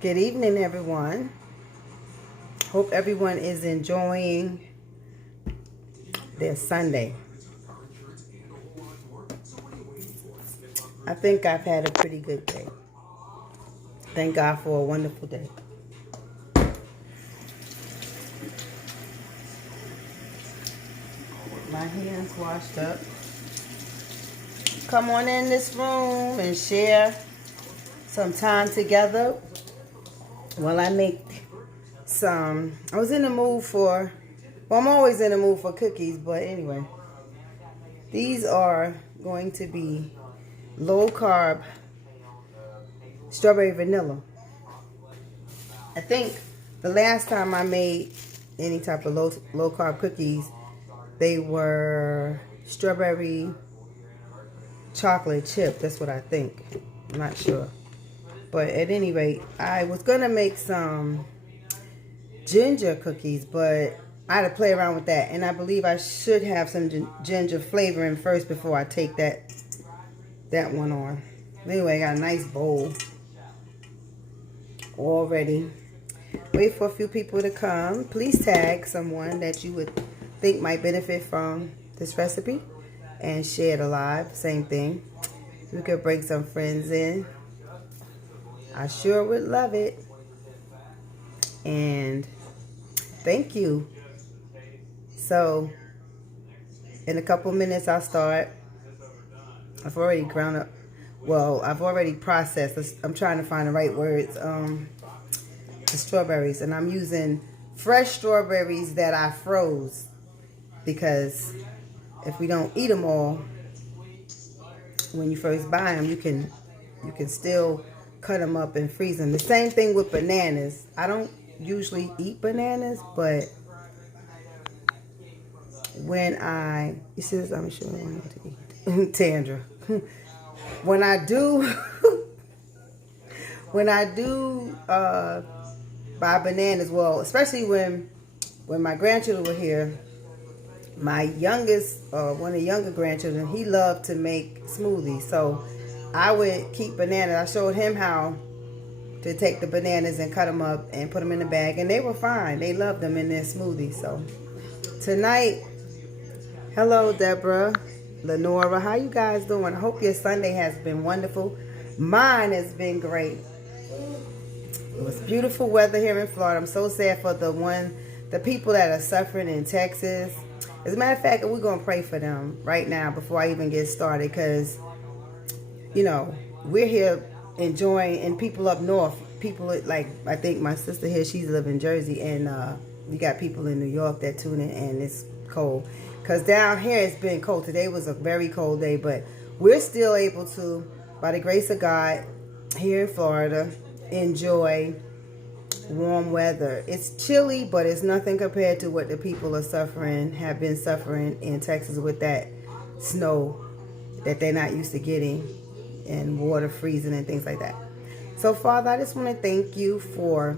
Good evening, everyone. Hope everyone is enjoying their Sunday. I think I've had a pretty good day. Thank God for a wonderful day. My hands washed up. Come on in this room and share some time together while I make some. I was in the mood for, well, I'm always in the mood for cookies, but anyway. These are going to be low carb strawberry vanilla. I think the last time I made any type of low carb cookies, they were strawberry chocolate chip. That's what I think. I'm not sure. But at any rate, I was going to make some ginger cookies, but I had to play around with that. And I believe I should have some ginger flavoring first before I take that one on. Anyway, I got a nice bowl all ready. Wait for a few people to come. Please tag someone that you would think might benefit from this recipe and share it alive. Same thing. You could bring some friends in. I sure would love it. And thank you. So in a couple minutes I'll start. I've already ground up. Well, I've already processed. I'm trying to find the right words. The strawberries, and I'm using fresh strawberries that I froze, because if we don't eat them all when you first buy them, you can still cut them up and freeze them. The same thing with bananas. I don't usually eat bananas, but when he says I'm sure I want to eat Tandra. When I do buy bananas, well, especially when my grandchildren were here, my youngest, one of the younger grandchildren, he loved to make smoothies. So I would keep bananas. I showed him how to take the bananas and cut them up and put them in a bag, and they were fine. They loved them in their smoothies. So tonight, hello, Deborah, Lenora, how you guys doing? I hope your Sunday has been wonderful. Mine has been great. It was beautiful weather here in Florida. I'm so sad for the people that are suffering in Texas. As a matter of fact, we're going to pray for them right now before I even get started, because, you know, we're here enjoying, and people up north, people like, I think my sister here, she's live in Jersey, and we got people in New York that tune in, and it's cold. Because down here it's been cold. Today was a very cold day, but we're still able to, by the grace of God, here in Florida, enjoy warm weather. It's chilly, but it's nothing compared to what the people have been suffering in Texas with that snow that they're not used to getting, and water freezing and things like that. So, Father, I just want to thank you for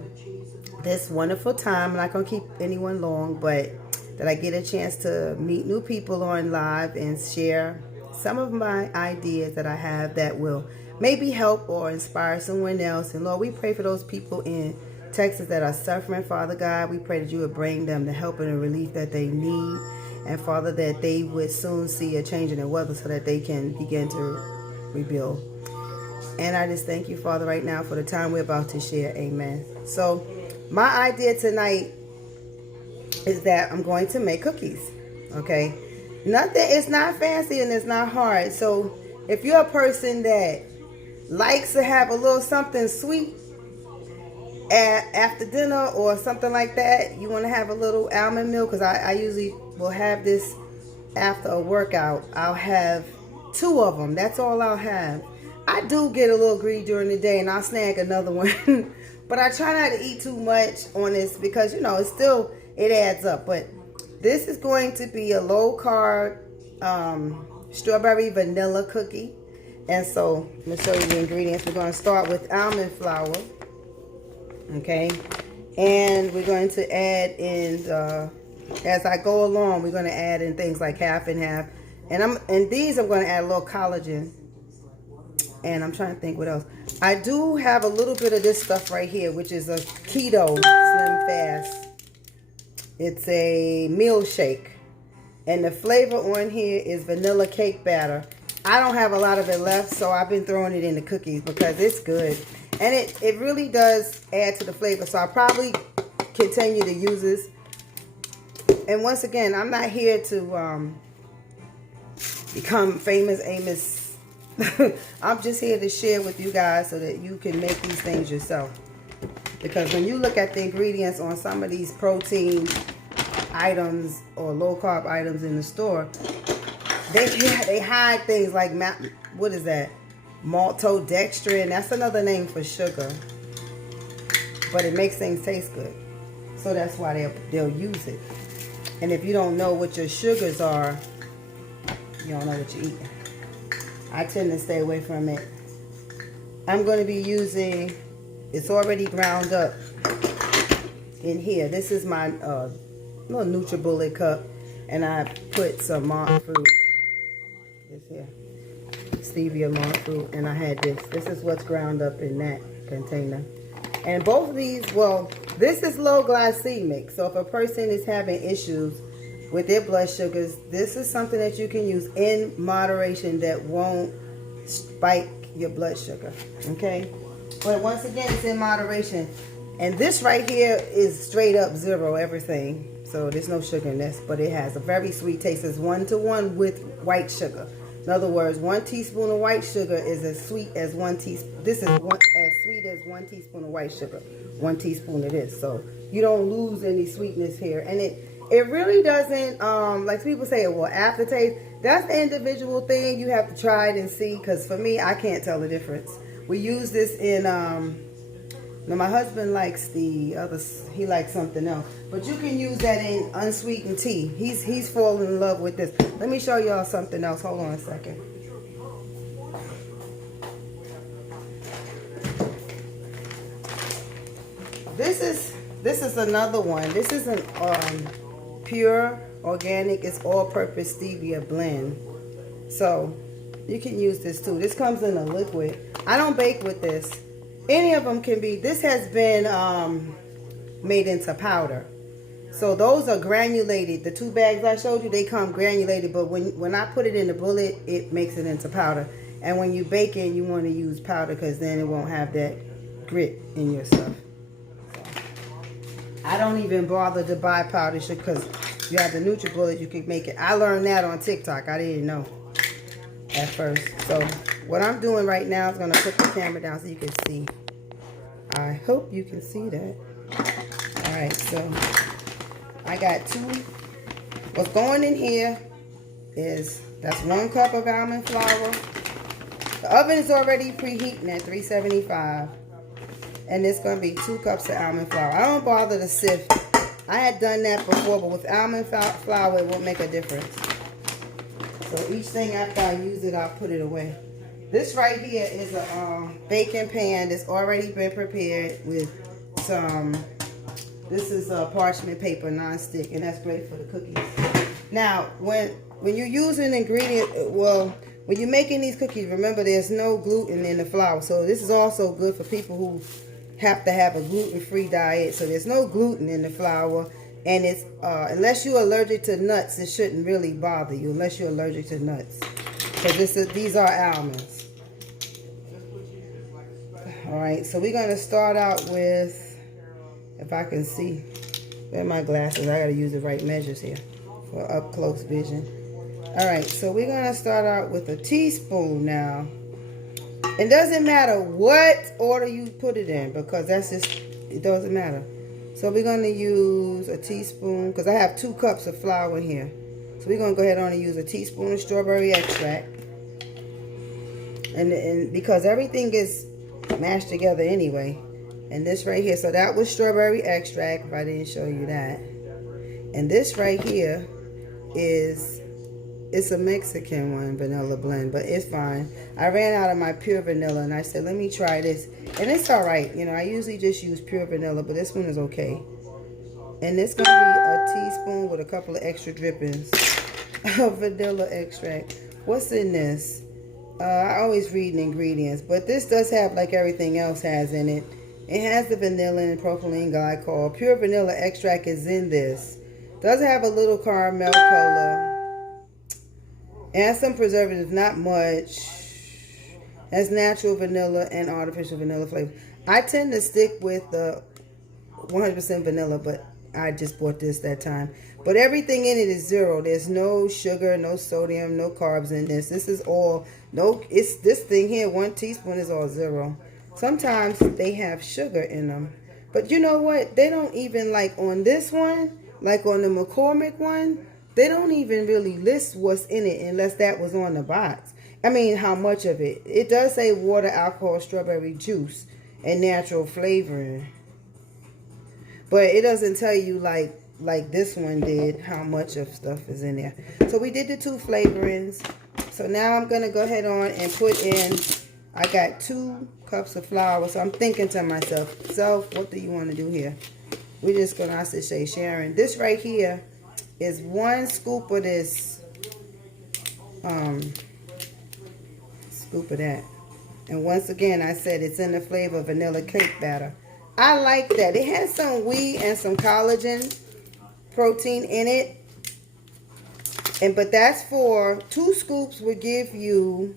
this wonderful time. I'm not going to keep anyone long, but that I get a chance to meet new people on live and share some of my ideas that I have that will maybe help or inspire someone else. And Lord, we pray for those people in Texas that are suffering, Father God. We pray that you would bring them the help and the relief that they need. And Father, that they would soon see a change in the weather so that they can begin to rebuild. And I just thank you, Father, right now for the time we're about to share. Amen. So my idea tonight is that I'm going to make cookies. Okay? It's not fancy and it's not hard. So if you're a person that likes to have a little something sweet after dinner or something like that, you want to have a little almond milk, because I usually will have this after a workout. I'll have 2 of them. That's all I'll have. I do get a little greedy during the day, and I'll snag another one. But I try not to eat too much on this, because, you know, it adds up. But this is going to be a low carb strawberry vanilla cookie. And so let me show you the ingredients. We're going to start with almond flour. Okay. And we're going to add in, as I go along, we're going to add in things like half and half. And these I'm going to add a little collagen. And I'm trying to think what else. I do have a little bit of this stuff right here, which is a keto slim fast. It's a meal shake. And the flavor on here is vanilla cake batter. I don't have a lot of it left, so I've been throwing it in the cookies because it's good. And it really does add to the flavor. So I'll probably continue to use this. And once again, I'm not here to become famous Amos. I'm just here to share with you guys so that you can make these things yourself. Because when you look at the ingredients on some of these protein items or low carb items in the store, they hide things like, what is that? Maltodextrin. That's another name for sugar. But it makes things taste good. So that's why they'll use it. And if you don't know what your sugars are, you don't know what you're eating. I tend to stay away from it. I'm going to be using, it's already ground up in here. This is my little NutriBullet cup. And I put some monk fruit. This here. Stevia monk fruit. And I had this. This is what's ground up in that container. And both of these, well, this is low glycemic. So if a person is having issues with their blood sugars, this is something that you can use in moderation that won't spike your blood sugar. Okay? But once again, it's in moderation. And this right here is straight up zero everything. So there's no sugar in this, but it has a very sweet taste. It's 1-to-1 with white sugar. In other words, 1 teaspoon of white sugar is as sweet as 1 teaspoon. This is as sweet as 1 teaspoon of white sugar. 1 teaspoon of this. So you don't lose any sweetness here. And it really doesn't, like people say, well, aftertaste. That's the individual thing. You have to try it and see. Because for me, I can't tell the difference. We use this in, now my husband likes the others. He likes something else. But you can use that in unsweetened tea. He's falling in love with this. Let me show y'all something else. Hold on a second. This is another one. This is an pure organic. It's all-purpose stevia blend. So you can use this too. This comes in a liquid. I don't bake with this. Any of them can be. This has been made into powder. So those are granulated. The 2 bags I showed you, they come granulated. But when I put it in the bullet, it makes it into powder. And when you bake it, you want to use powder because then it won't have that grit in your stuff. So, I don't even bother to buy powder because you have the NutriBullet, you can make it. I learned that on TikTok. I didn't know at first. So what I'm doing right now is going to put the camera down so you can see. I hope you can see that. All right, so I got 2. What's going in here is, that's 1 cup of almond flour. The oven is already preheating at 375. And it's going to be 2 cups of almond flour. I don't bother to sift. I had done that before, but with almond flour, it won't make a difference. So each thing after I use it, I'll put it away. This right here is a baking pan that's already been prepared with some, this is a parchment paper, non-stick, and that's great for the cookies. Now, when you use an ingredient, well, when you're making these cookies, remember there's no gluten in the flour. So this is also good for people who have to have a gluten-free diet. So there's no gluten in the flour. And it's, unless you're allergic to nuts, it shouldn't really bother you, unless you're allergic to nuts. Because these are almonds. Alright, so we're going to start out with, if I can see, where are my glasses? I got to use the right measures here for up close vision. Alright, so we're going to start out with a teaspoon now. It doesn't matter what order you put it in, because that's just, it doesn't matter. So we're going to use a teaspoon, because I have 2 cups of flour in here. So we're going to go ahead on and use a teaspoon of strawberry extract. And because everything is mashed together anyway. And this right here, so that was strawberry extract, if I didn't show you that. And this right here is, it's a Mexican one, vanilla blend, but it's fine. I ran out of my pure vanilla and I said, let me try this. And it's all right. You know, I usually just use pure vanilla, but this one is okay. And it's going to be a teaspoon with a couple of extra drippings of vanilla extract. What's in this? I always read the ingredients, but this does have, like everything else has in it, it has the vanilla and propylene glycol. Pure vanilla extract is in this. Does have a little caramel color. And some preservatives, not much. Has natural vanilla and artificial vanilla flavor. I tend to stick with the 100% vanilla, but I just bought this that time. But everything in it is zero. There's no sugar, no sodium, no carbs in this. This is all, no, it's this thing here, 1 teaspoon is all zero. Sometimes they have sugar in them. But you know what? They don't even, like on this one, like on the McCormick one, they don't even really list what's in it unless that was on the box. I mean, how much of it. It does say water, alcohol, strawberry juice, and natural flavoring. But it doesn't tell you like this one did how much of stuff is in there. So we did the 2 flavorings. So now I'm going to go ahead on and put in, I got 2 cups of flour. So I'm thinking to myself, self, what do you want to do here? We're just going to, I should say, Sharon. This right here is 1 scoop of this, scoop of that. And once again, I said it's in the flavor vanilla cake batter. I like that. It has some wheat and some collagen protein in it. But that's for 2 scoops would give you,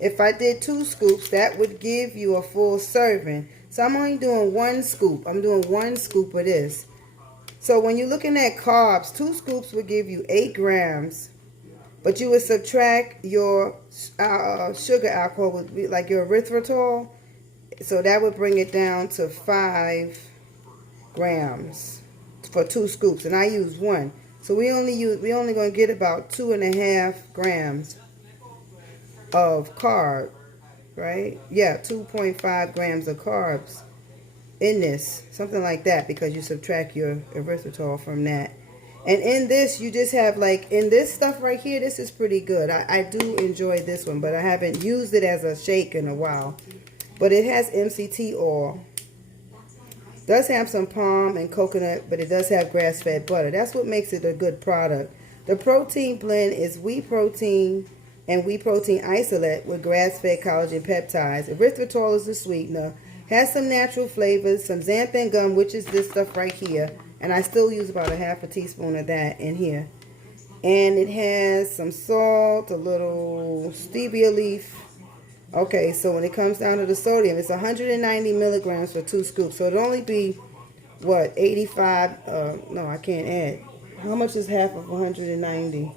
if I did 2 scoops, that would give you a full serving. So I'm only doing 1 scoop. I'm doing 1 scoop of this. So when you're looking at carbs, 2 scoops would give you 8 grams. But you would subtract your sugar alcohol, would be like your erythritol. So that would bring it down to 5 grams for 2 scoops. And I use 1. So we only going to get about 2.5 grams of carb, right? Yeah, 2.5 grams of carbs in this. Something like that, because you subtract your erythritol from that. And in this, you just have, like, in this stuff right here, this is pretty good. I do enjoy this one, but I haven't used it as a shake in a while. But it has MCT oil. Does have some palm and coconut, but it does have grass-fed butter. That's what makes it a good product. The protein blend is wheat protein and wheat protein isolate with grass-fed collagen peptides. Erythritol is the sweetener. Has some natural flavors, some xanthan gum, which is this stuff right here. And I still use about 1/2 teaspoon of that in here. And it has some salt, a little stevia leaf. Okay, so when it comes down to the sodium, it's 190 milligrams for 2 scoops. So it'll only be, what, 85? No, I can't add. How much is half of 190?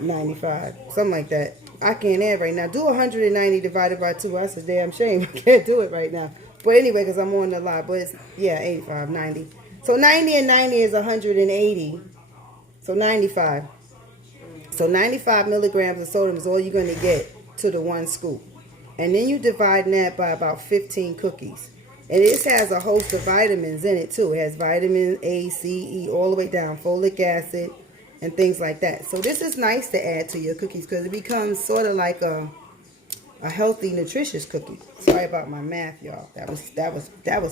95, something like that. I can't add right now. Do 190 divided by 2. That's a damn shame. I can't do it right now. But anyway, because I'm on the line. But it's, yeah, 85, 90. So 90 and 90 is 180. So 95. So 95 milligrams of sodium is all you're going to get to the 1 scoop. And then you divide that by about 15 cookies. And this has a host of vitamins in it too. It has vitamin A, C, E, all the way down, folic acid, and things like that. So this is nice to add to your cookies because it becomes sort of like a healthy, nutritious cookie. Sorry about my math, y'all. That was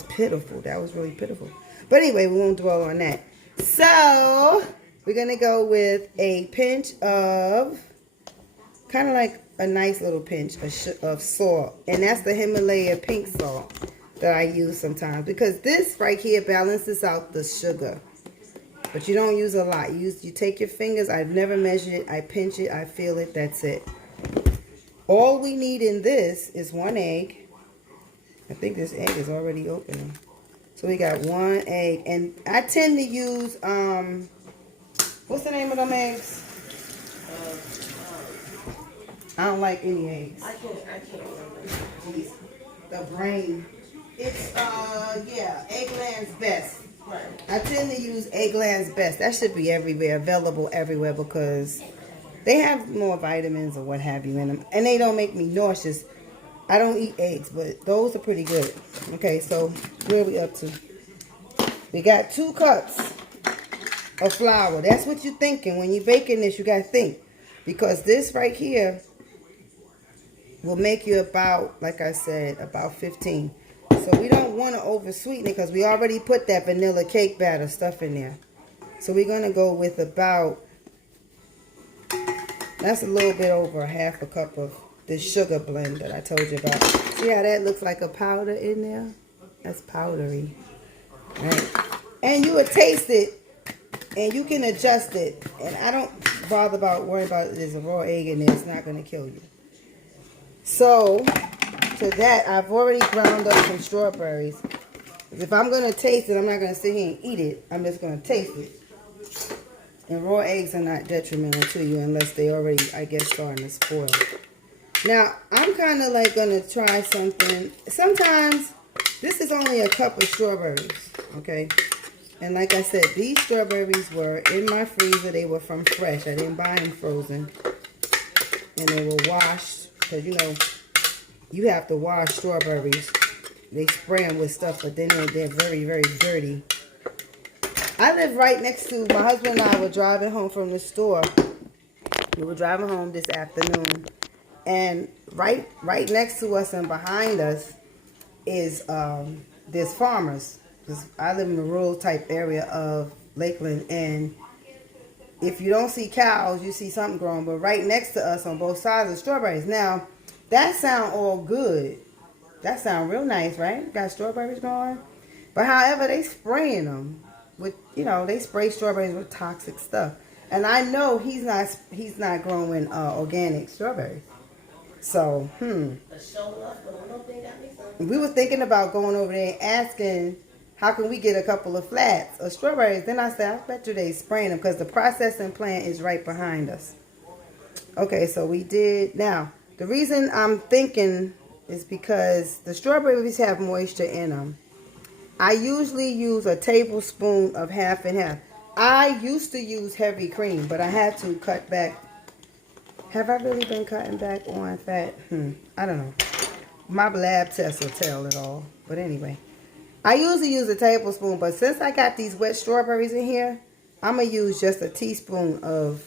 pitiful. That was really pitiful. But anyway, we won't dwell on that. So we're gonna go with a pinch of, kind of like a nice little pinch of salt, and that's the Himalaya pink salt that I use sometimes because this right here balances out the sugar. But you don't use a lot. You take your fingers. I've never measured it. I pinch it. I feel it. That's it. All we need in this is 1 egg. I think this egg is already open. So we got 1 egg. And I tend to use, what's the name of them eggs? I don't like any eggs. I can't remember. The brain. It's, yeah, Eggland's Best. Right. I tend to use Eggland's Best. That should be everywhere, available everywhere, because they have more vitamins or what have you in them. And they don't make me nauseous. I don't eat eggs, but those are pretty good. Okay, so where are we up to? We got 2 cups of flour. That's what you're thinking. When you're baking this, you got to think. Because this right here will make you about, like I said, about 15. So we don't want to over sweeten it because we already put that vanilla cake batter stuff in there. So we're going to go with about That's a little bit over half a cup of this sugar blend that I told you about. See how that looks like a powder in there? That's powdery. Right? And you would taste it, and you can adjust it. And I don't bother about worrying about there's a raw egg in there. It's not going to kill you. So, to that, I've already ground up some strawberries. If I'm going to taste it, I'm not going to sit here and eat it. I'm just going to taste it. And raw eggs are not detrimental to you unless they already, I guess, starting to spoil. Now, I'm kind of like going to try something. Sometimes, this is only a cup of strawberries, okay? And like I said, these strawberries were in my freezer. They were from fresh. I didn't buy them frozen. And they were washed. Because, you know, you have to wash strawberries. They spray them with stuff, but then they're very, very dirty. I live right next to, my husband and I were driving home from the store. We were driving home this afternoon. And right next to us and behind us is, there's farmers. I live in a rural type area of Lakeland. And if you don't see cows, you see something growing. But right next to us on both sides are strawberries. Now, that sound all good. That sound real nice, right? Got strawberries growing. But however, they spraying them with, you know, they spray strawberries with toxic stuff. And I know he's not growing organic strawberries. So, we were thinking about going over there and asking, how can we get a couple of flats of strawberries? Then I said, I bet you they spraying them because the processing plant is right behind us. Okay, so we did. Now, the reason I'm thinking is because the strawberries have moisture in them. I usually use a tablespoon of half and half. I used to use heavy cream, but I had to cut back. Have I really been cutting back on fat? I don't know. My lab test will tell it all. But anyway, I usually use a tablespoon, but since I got these wet strawberries in here, I'm going to use just a teaspoon of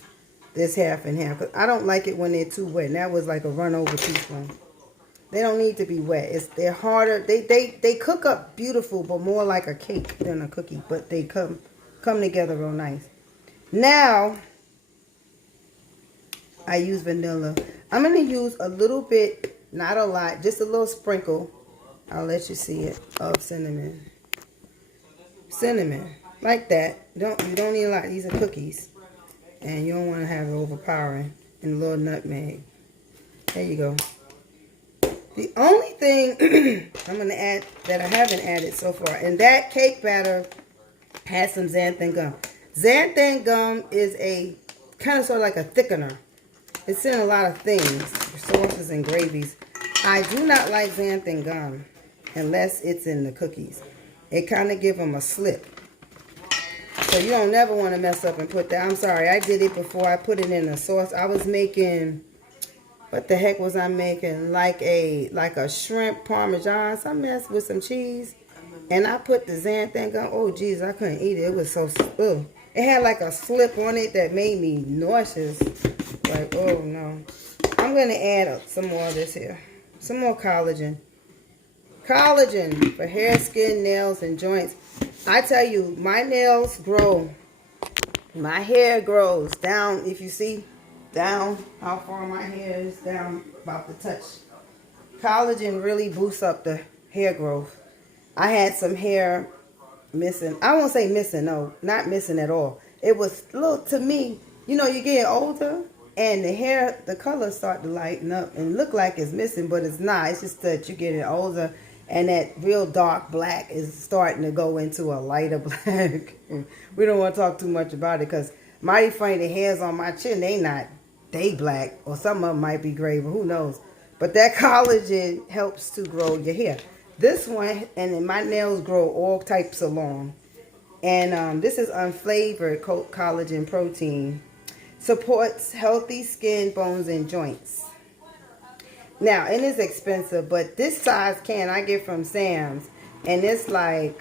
this half and half. Because I don't like it when they're too wet. And that was like a run over teaspoon. They don't need to be wet. They're harder. They cook up beautiful, but more like a cake than a cookie. But they come together real nice. Now, I use vanilla. I'm going to use a little bit, not a lot, just a little sprinkle. I'll let you see it, of cinnamon. Cinnamon, like that. You don't need a lot. These are cookies. And you don't want to have it overpowering. And a little nutmeg. There you go. The only thing I'm going to add that I haven't added so far, and that cake batter has some xanthan gum. Xanthan gum is a kind of sort of like a thickener. It's in a lot of things, sauces and gravies. I do not like xanthan gum unless it's in the cookies. It kind of gives them a slip. So you don't never want to mess up and put that. I'm sorry, I did it before I put it in the sauce. I was making, what the heck was I making? Like a shrimp parmesan, some mess with some cheese. And I put the xanthan gum. Oh, geez, I couldn't eat it. It was so, ugh. It had like a slip on it that made me nauseous. Like, oh, no. I'm going to add some more of this here. Some more collagen. Collagen for hair, skin, nails, and joints. I tell you, my nails grow. My hair grows down. If you see down how far my hair is down, about to touch. Collagen really boosts up the hair growth. I had some hair missing. I won't say missing, no, not missing at all. It was a little, to me, you know, you get older and the hair, the colors start to lighten up and look like it's missing, but it's not. It's just that you're getting older and that real dark black is starting to go into a lighter black. We don't want to talk too much about it because mighty funny, the hairs on my chin, they black, or some of them might be gray, but who knows. But that collagen helps to grow your hair. This one, and then my nails grow all types of long. And this is unflavored collagen protein. Supports healthy skin, bones, and joints. Now, it is expensive, but this size can I get from Sam's. And it's like,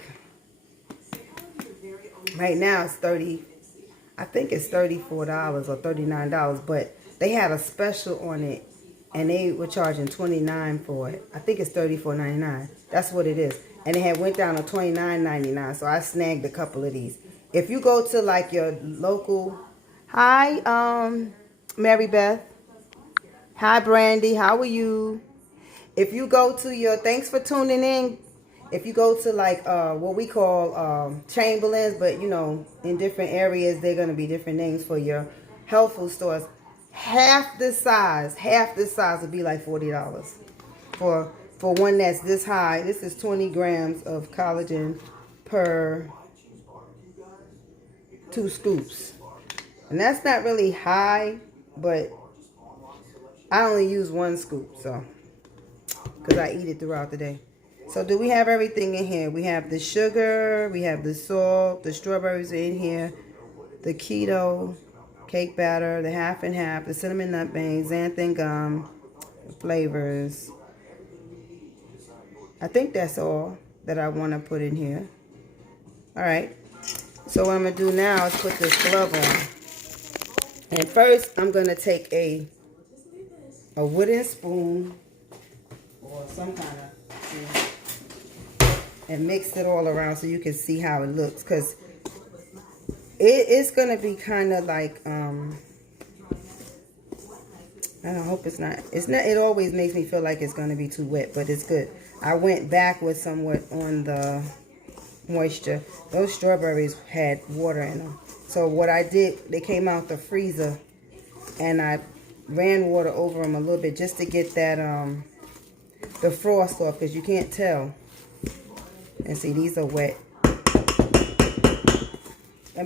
right now it's I think it's $34 or $39. But they had a special on it. And they were charging $29 for it. I think it's $34.99. That's what it is. And it had went down to $29.99. So I snagged a couple of these. If you go to like your local, hi, Mary Beth. Hi, Brandy. How are you? If you go to your, thanks for tuning in. If you go to like what we call Chamberlain's, but you know, in different areas, they're going to be different names for your health food stores. Half this size would be like $40 for one that's this high. This is 20 grams of collagen per 2 scoops. And that's not really high, but I only use 1 scoop, so, because I eat it throughout the day. So do we have everything in here? We have the sugar, we have the salt, the strawberries are in here, the keto cake batter, the half and half, the cinnamon nutmeg, xanthan gum, the flavors. I think that's all that I want to put in here. All right. So what I'm going to do now is put this glove on. And first, I'm going to take a wooden spoon or some kind of spoon and mix it all around so you can see how it looks. Because it's going to be kind of like, I hope it's not, it always makes me feel like it's going to be too wet, but it's good. I went back with somewhat on the moisture. Those strawberries had water in them. So what I did, they came out the freezer and I ran water over them a little bit just to get that, the frost off, because you can't tell. And see, these are wet.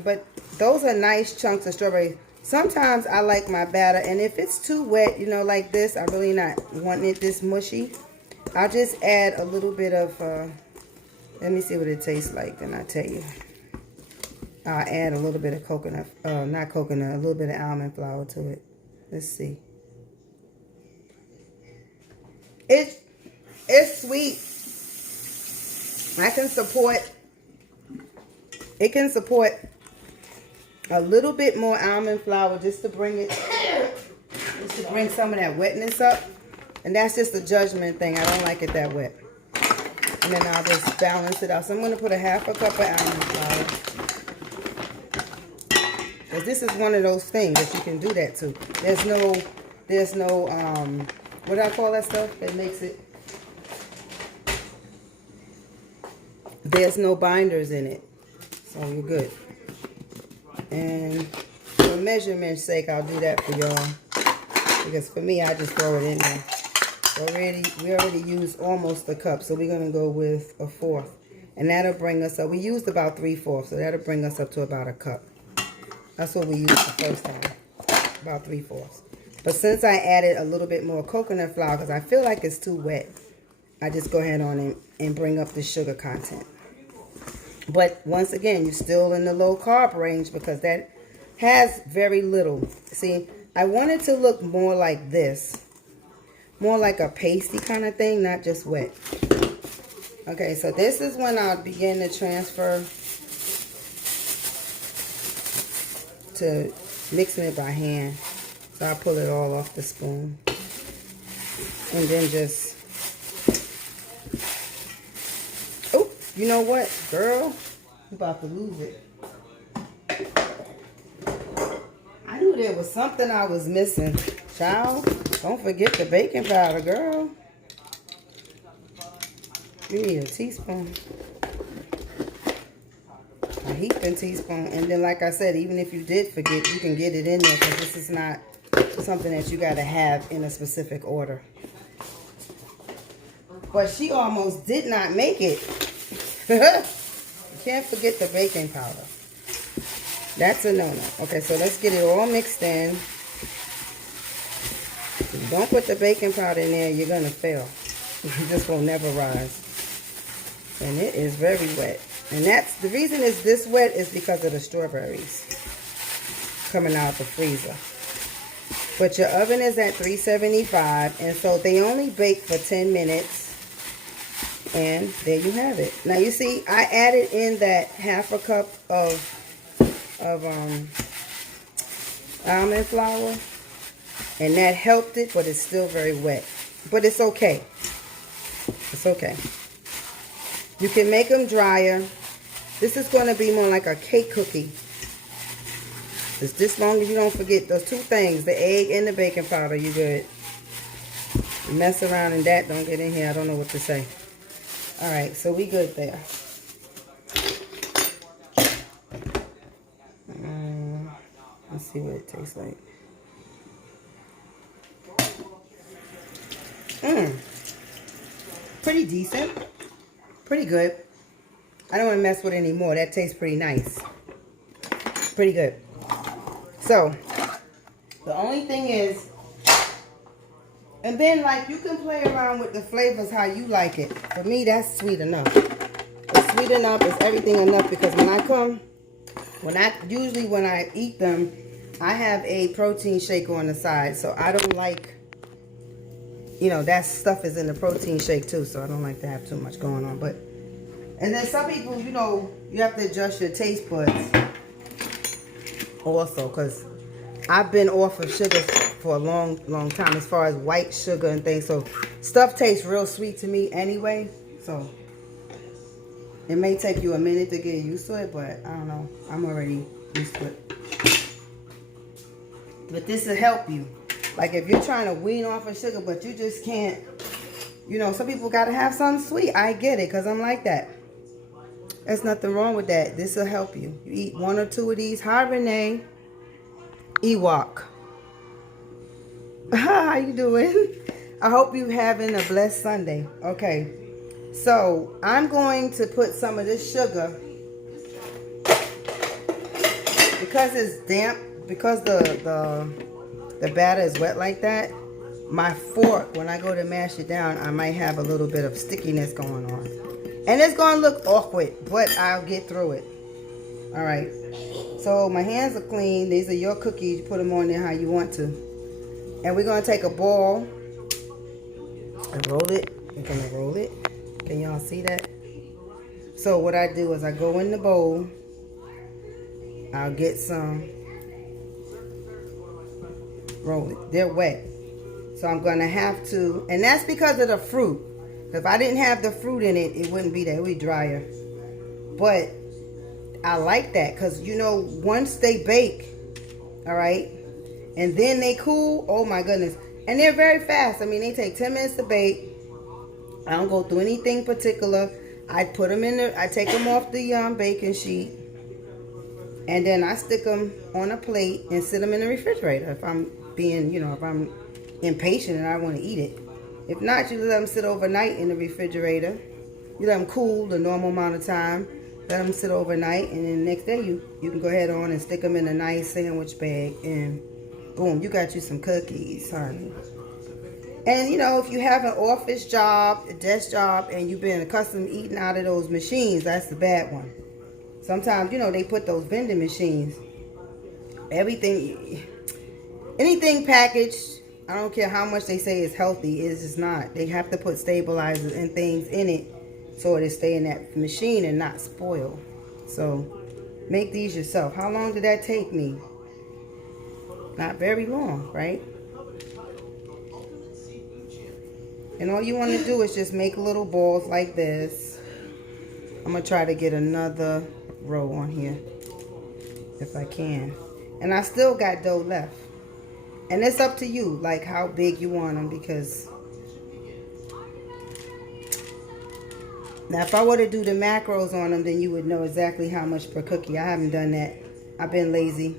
But those are nice chunks of strawberries. Sometimes I like my batter, and if it's too wet, you know, like this, I really not wanting it this mushy, I'll just add a little bit of, let me see what it tastes like, then I'll tell you. I'll add a little bit of coconut, not coconut, a little bit of almond flour to it. Let's see. It's sweet. It can support a little bit more almond flour just to bring it, just to bring some of that wetness up. And that's just a judgment thing. I don't like it that wet. And then I'll just balance it out. So I'm going to put a half a cup of almond flour. Because this is one of those things that you can do that to. There's no, what do I call that stuff that makes it? There's no binders in it. So you're good. And for measurement's sake, I'll do that for y'all. Because for me, I just throw it in there. We already used almost a cup. So we're going to go with 1/4. And that'll bring us up. We used about 3/4. So that'll bring us up to about a cup. That's what we used the first time. About 3/4. But since I added a little bit more coconut flour, because I feel like it's too wet, I just go ahead on and bring up the sugar content. But once again, you're still in the low carb range because that has very little. See, I want it to look more like this. More like a pasty kind of thing, not just wet. Okay, so this is when I'll begin to transfer to mixing it by hand. So I'll pull it all off the spoon. And then just, oh, you know what, girl? I'm about to lose it. I knew there was something I was missing. Child, don't forget the baking powder, girl. You need a teaspoon. A heaping teaspoon. And then, like I said, even if you did forget, you can get it in there because this is not something that you got to have in a specific order. But she almost did not make it. You can't forget the baking powder. That's a no-no. Okay, so let's get it all mixed in. If you don't put the baking powder in there, you're going to fail. This will never rise. And it is very wet. And that's the reason it's this wet is because of the strawberries coming out of the freezer. But your oven is at 375, and so they only bake for 10 minutes. And there you have it. Now you see, I added in that half a cup of almond flour, and that helped it, but it's still very wet. But it's okay. It's okay. You can make them drier. This is going to be more like a cake cookie. Just this long as you don't forget those two things, the egg and the baking powder, you good. You mess around and that don't get in here, I don't know what to say. Alright, so we good there. Let's see what it tastes like. Pretty decent. Pretty good. I don't want to mess with it anymore. That tastes pretty nice. Pretty good. So, the only thing is, and then like you can play around with the flavors how you like it. For me, that's sweet enough. It's sweet enough. It's everything enough because when I eat them, I have a protein shake on the side. So I don't like, you know, that stuff is in the protein shake too. So I don't like to have too much going on. But, and then some people, you know, you have to adjust your taste buds also, because I've been off of sugar for a long time as far as white sugar and things. So stuff tastes real sweet to me anyway. So it may take you a minute to get used to it, but I don't know. I'm already used to it. But this will help you. Like if you're trying to wean off of sugar, but you just can't, you know, some people got to have something sweet. I get it, because I'm like that. There's nothing wrong with that. This will help you. You eat one or two of these. Hi, Renee. Ewok. How you doing? I hope you're having a blessed Sunday. Okay. So, I'm going to put some of this sugar, because it's damp, because the batter is wet like that, my fork, when I go to mash it down, I might have a little bit of stickiness going on. And it's going to look awkward, but I'll get through it. All right. So my hands are clean. These are your cookies. You put them on there how you want to. And we're going to take a ball and roll it. We're going to roll it. Can y'all see that? So what I do is I go in the bowl. I'll get some. Roll it. They're wet. So I'm going to have to. And that's because of the fruit. If I didn't have the fruit in it, it wouldn't be that. It would be drier. But I like that because, you know, once they bake, all right, and then they cool, oh my goodness. And they're very fast. I mean, they take 10 minutes to bake. I don't go through anything particular. I put them in there. I take them off the baking sheet. And then I stick them on a plate and sit them in the refrigerator. If I'm being, you know, if I'm impatient and I want to eat it. If not, you let them sit overnight in the refrigerator. You let them cool the normal amount of time. Let them sit overnight, and then the next day you can go ahead on and stick them in a nice sandwich bag, and boom, you got you some cookies, honey. And you know, if you have an office job, a desk job, and you've been accustomed to eating out of those machines, that's the bad one. Sometimes, you know, they put those vending machines. Anything packaged, I don't care how much they say is healthy, it's just not. They have to put stabilizers and things in it so it'll stay in that machine and not spoil. So make these yourself. How long did that take me? Not very long, right? And all you want to do is just make little balls like this. I'm going to try to get another row on here if I can. And I still got dough left. And it's up to you, like how big you want them, because now if I were to do the macros on them, then you would know exactly how much per cookie. I haven't done that. I've been lazy.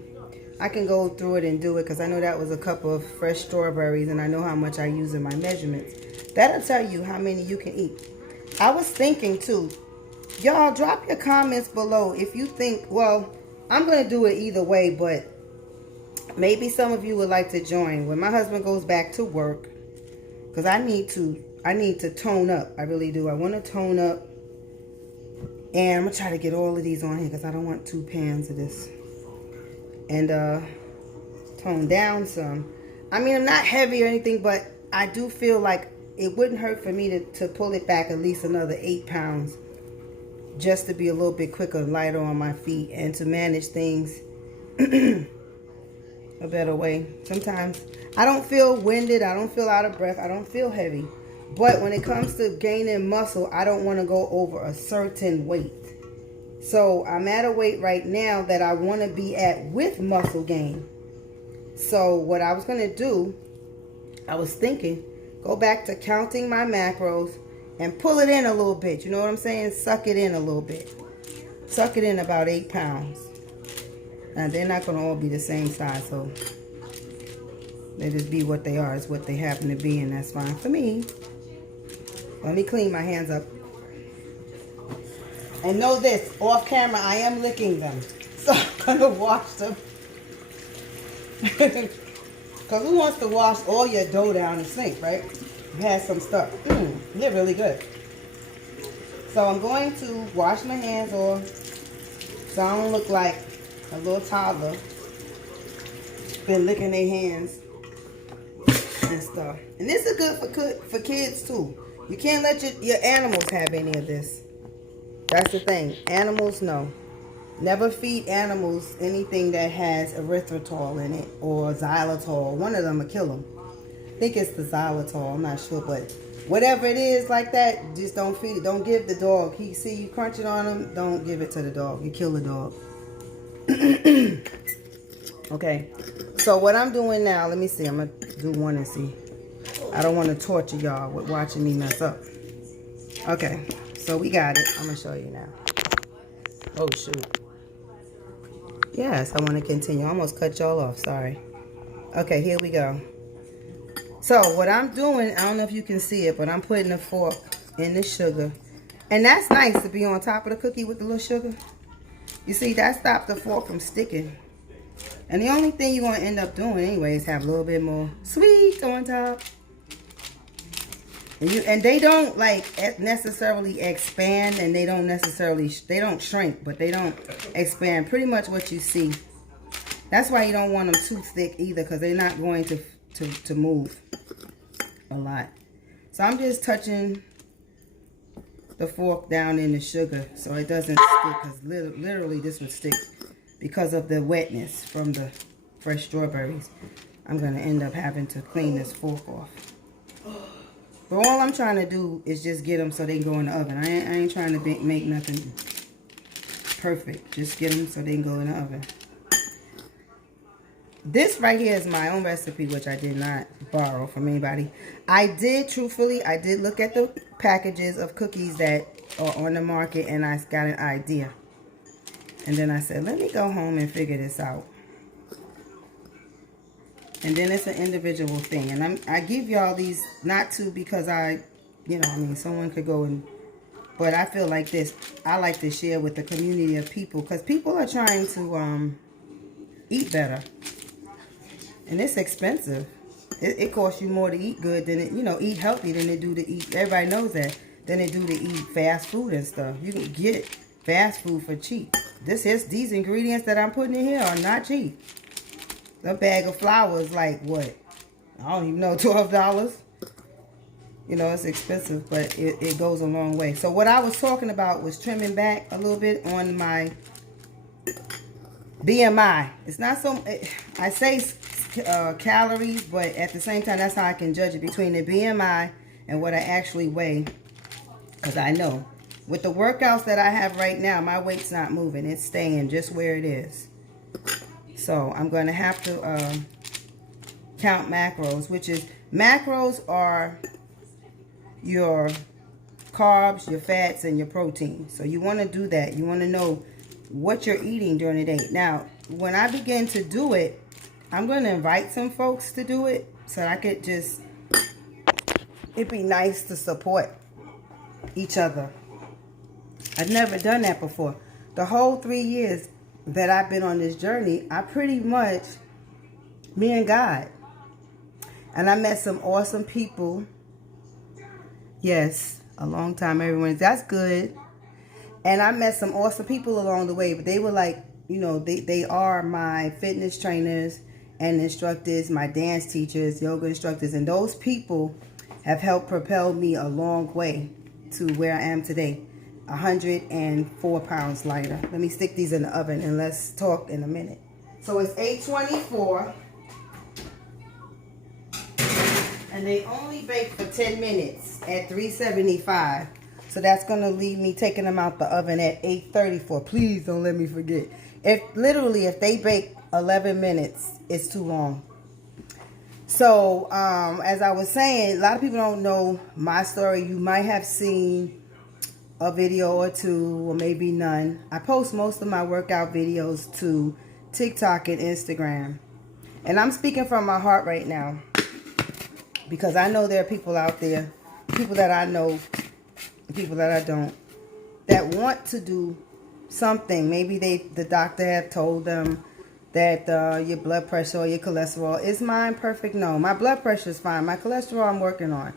I can go through it and do it because I know that was a cup of fresh strawberries and I know how much I use in my measurements. That'll tell you how many you can eat. I was thinking too, y'all drop your comments below if you think, well, I'm going to do it either way, but maybe some of you would like to join when my husband goes back to work, because I need to tone up. I really do. I want to tone up, and I'm gonna try to get all of these on here because I don't want 2 pans of this, and tone down some. I mean, I'm not heavy or anything, but I do feel like it wouldn't hurt for me to pull it back at least another 8 pounds, just to be a little bit quicker and lighter on my feet and to manage things a better way. Sometimes I don't feel winded, I don't feel out of breath, I don't feel heavy. But when it comes to gaining muscle, I don't want to go over a certain weight. So I'm at a weight right now that I want to be at with muscle gain. So what I was going to do, I was thinking, go back to counting my macros and pull it in a little bit. You know what I'm saying? Suck it in a little bit. Suck it in about 8 pounds. Now, they're not going to all be the same size, so they just be what they are. It's what they happen to be, and that's fine for me. Let me clean my hands up. And know this, off camera, I am licking them. So I'm going to wash them. Because who wants to wash all your dough down the sink, right? It has some stuff. They're really good. So I'm going to wash my hands off so I don't look like a little toddler. Been licking their hands and stuff. And this is good for kids too. You can't let your animals have any of this. That's the thing. Animals, no. Never feed animals anything that has erythritol in it or xylitol. One of them will kill them. I think it's the xylitol. I'm not sure, but whatever it is like that, just don't feed it. Don't give the dog. He see you crunching on him, don't give it to the dog. You kill the dog. Okay. So what I'm doing now, let me see. I'm going to do one and see. I don't want to torture y'all with watching me mess up. Okay. So we got it. I'm going to show you now. Oh, shoot. Yes, I want to continue. I almost cut y'all off. Sorry. Okay, here we go. So what I'm doing, I don't know if you can see it, but I'm putting a fork in the sugar. And that's nice to be on top of the cookie with the little sugar. You see, that stopped the fork from sticking. And the only thing you're going to end up doing anyway is have a little bit more sweet on top. And they don't like necessarily expand, and they don't necessarily, they don't shrink, but they don't expand. Pretty much what you see. That's why you don't want them too thick either, because they're not going to move a lot. So I'm just touching the fork down in the sugar so it doesn't stick, because literally this would stick because of the wetness from the fresh strawberries. I'm going to end up having to clean this fork off. But all I'm trying to do is just get them so they can go in the oven. I ain't trying to make nothing perfect. Just get them so they can go in the oven. This right here is my own recipe, which I did not borrow from anybody. Truthfully, I did look at the packages of cookies that are on the market, and I got an idea. And then I said, let me go home and figure this out. And then it's an individual thing. And I give y'all these not to because someone could go and, but I feel like this, I like to share with the community of people, because people are trying to eat better. And it's expensive. It costs you more to eat good than it, eat healthy than it do to eat, everybody knows that, than it do to eat fast food and stuff. You can get fast food for cheap. These ingredients that I'm putting in here are not cheap. A bag of flour is like, what? I don't even know, $12? It's expensive, but it goes a long way. So what I was talking about was trimming back a little bit on my BMI. It's not so, I say calories, but at the same time, that's how I can judge it between the BMI and what I actually weigh. Because I know, with the workouts that I have right now, my weight's not moving. It's staying just where it is. So I'm going to have to count macros, macros are your carbs, your fats, and your protein. So you want to do that. You want to know what you're eating during the day. Now, when I begin to do it, I'm going to invite some folks to do it so I could just, it'd be nice to support each other. I've never done that before. The whole 3 years that I've been on this journey, I pretty much, me and God. And I met some awesome people. Yes, a long time, everyone. That's good. And I met some awesome people along the way, but they were like, they are my fitness trainers and instructors, my dance teachers, yoga instructors, and those people have helped propel me a long way to where I am today. 104 pounds lighter. Let me stick these in the oven and let's talk in a minute. So it's 824. And they only bake for 10 minutes at 375. So that's going to leave me taking them out the oven at 8:34. Please don't let me forget. If they bake 11 minutes, it's too long. So, as I was saying, a lot of people don't know my story. You might have seen a video or two, or maybe none. I post most of my workout videos to TikTok and Instagram. And I'm speaking from my heart right now, because I know there are people out there, people that I know, people that I don't, that want to do something. Maybe the doctor have told them that your blood pressure or your cholesterol. Is mine perfect? No. My blood pressure is fine. My cholesterol I'm working on.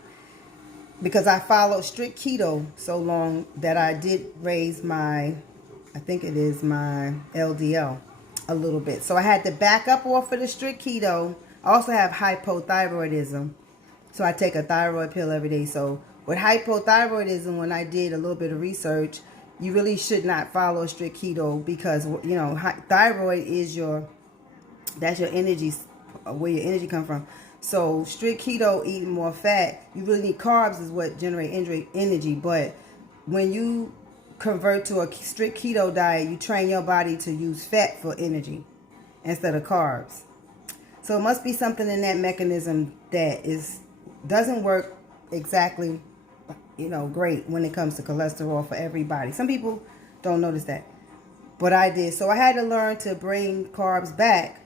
Because I followed strict keto so long that I did raise my, I think it is my LDL a little bit. So I had to back up off of the strict keto. I also have hypothyroidism. So I take a thyroid pill every day. So with hypothyroidism, when I did a little bit of research, you really should not follow strict keto, because, you know, thyroid is that's your energy, where your energy comes from. So strict keto, eating more fat, you really need carbs is what generate energy. But when you convert to a strict keto diet, you train your body to use fat for energy instead of carbs. So it must be something in that mechanism that doesn't work exactly, great when it comes to cholesterol for everybody. Some people don't notice that, but I did. So I had to learn to bring carbs back,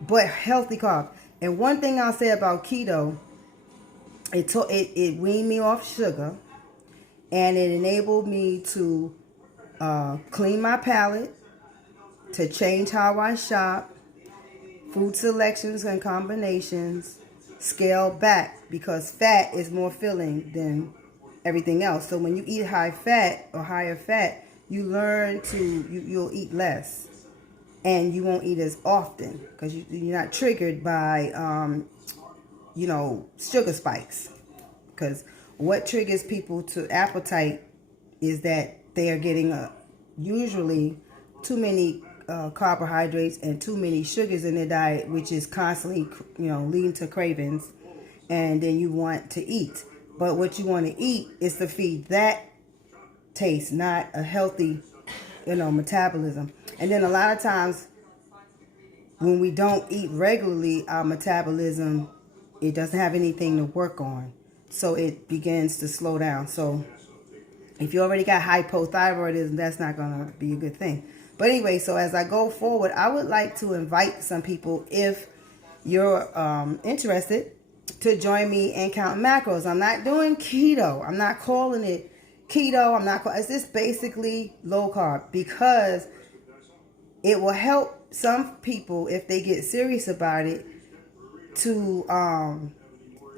but healthy carbs. And one thing I'll say about keto, it weaned me off sugar, and it enabled me to clean my palate, to change how I shop, food selections and combinations, scale back, because fat is more filling than everything else. So when you eat high fat or higher fat, you learn you'll eat less, and you won't eat as often, because you're not triggered by sugar spikes. Because what triggers people to appetite is that they are getting usually too many carbohydrates and too many sugars in their diet, which is constantly leading to cravings, and then you want to eat. But what you want to eat is to feed that taste, not a healthy metabolism. And then a lot of times when we don't eat regularly, our metabolism, it doesn't have anything to work on, so it begins to slow down. So if you already got hypothyroidism, that's not going to be a good thing. But anyway, so as I go forward, I would like to invite some people, if you're interested, to join me in Count Macros. I'm not doing keto. I'm not calling it keto. It's just basically low carb, because it will help some people, if they get serious about it, to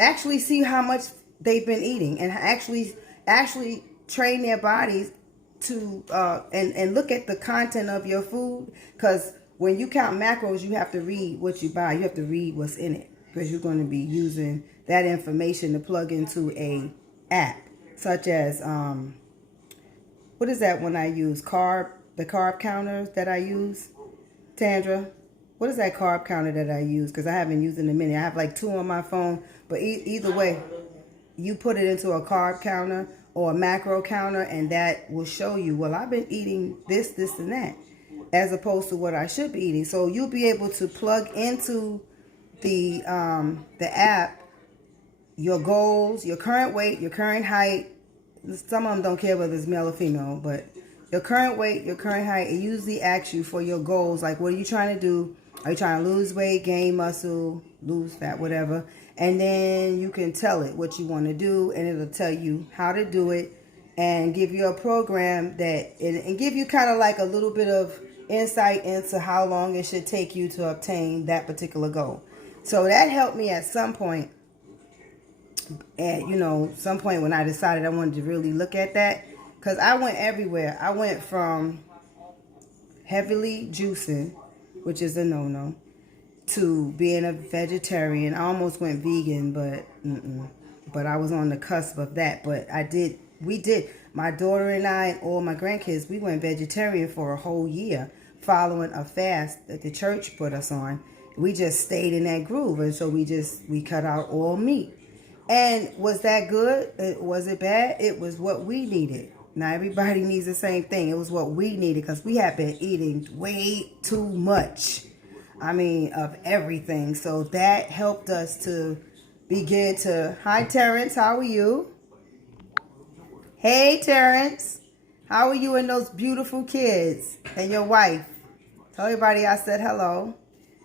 actually see how much they've been eating, and actually train their bodies to and look at the content of your food. Because when you count macros, you have to read what you buy. You have to read what's in it, because you're going to be using that information to plug into a app, such as what is that one I use? The carb counters that I use. Tandra, what is that carb counter that I use? Because I haven't used it in a minute. I have like 2 on my phone, but either way, you put it into a carb counter or a macro counter, and that will show you, well, I've been eating this, and that, as opposed to what I should be eating. So you'll be able to plug into the app your goals, your current weight, your current height. Some of them don't care whether it's male or female, but your current weight, your current height, it usually asks you for your goals. Like, what are you trying to do? Are you trying to lose weight, gain muscle, lose fat, whatever? And then you can tell it what you want to do, and it'll tell you how to do it, and give you a program and give you kind of like a little bit of insight into how long it should take you to obtain that particular goal. So that helped me at some point. And some point when I decided I wanted to really look at that, because I went everywhere. I went from heavily juicing, which is a no-no, to being a vegetarian. I almost went vegan, but I was on the cusp of that. But we did. My daughter and I and all my grandkids, we went vegetarian for a whole year, following a fast that the church put us on. We just stayed in that groove, and so we cut out all meat. And was that good? Was it bad? It was what we needed. Now everybody needs the same thing. It was what we needed because we have been eating way too much. I mean, of everything. So that helped us to begin to... Hi, Terrence. How are you? Hey, Terrence. How are you and those beautiful kids and your wife? Tell everybody I said hello.